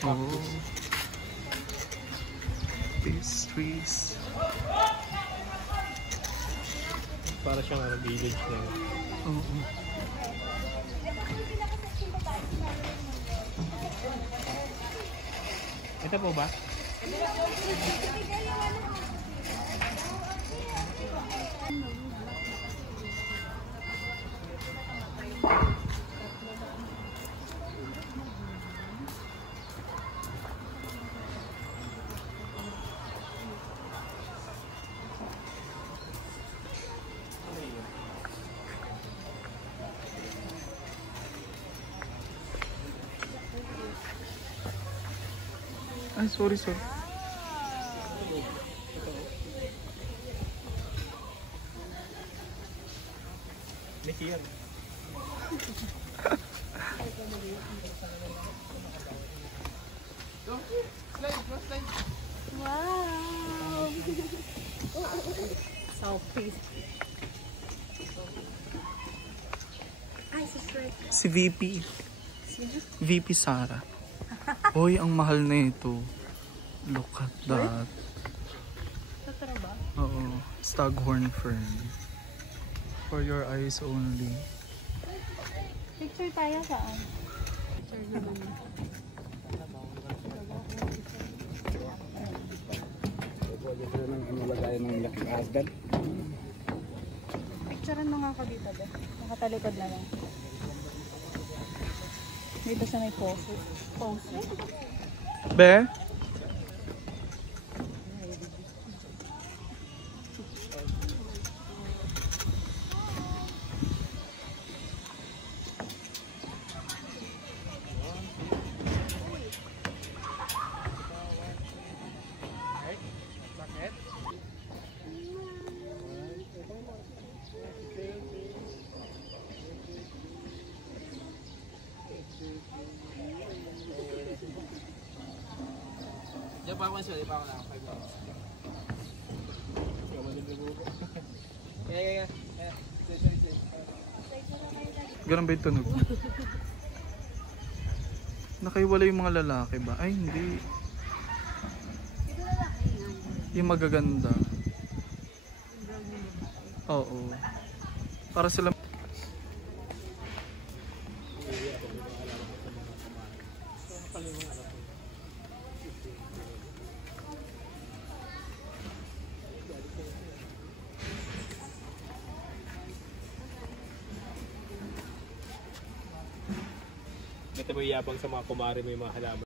Oh. Pastries. Para siyang village na. Oo. Ito po ba? Ay, sorry. Mickey yan. Wow! Selfie. Ay, Si VP. VP Sara. Hoy, ang mahal na ito. Look at that. Tatara ba? Oo. Staghorn fern. For your eyes only. Picture tayo saan? Picture naman. Picturean mo nga ako dito, be. Nakatalikod na lang. Dito sa may pose. Pose? Be? Diyan pa ako na siya, di pa ako na 5 minutes. Yeah. Ganun ba yung tunog? Nakaiwala yung mga lalaki ba? Ay, hindi. Yung magaganda. Oo. Para sila... Ito mo iyabang sa mga kumari, may mga halaman.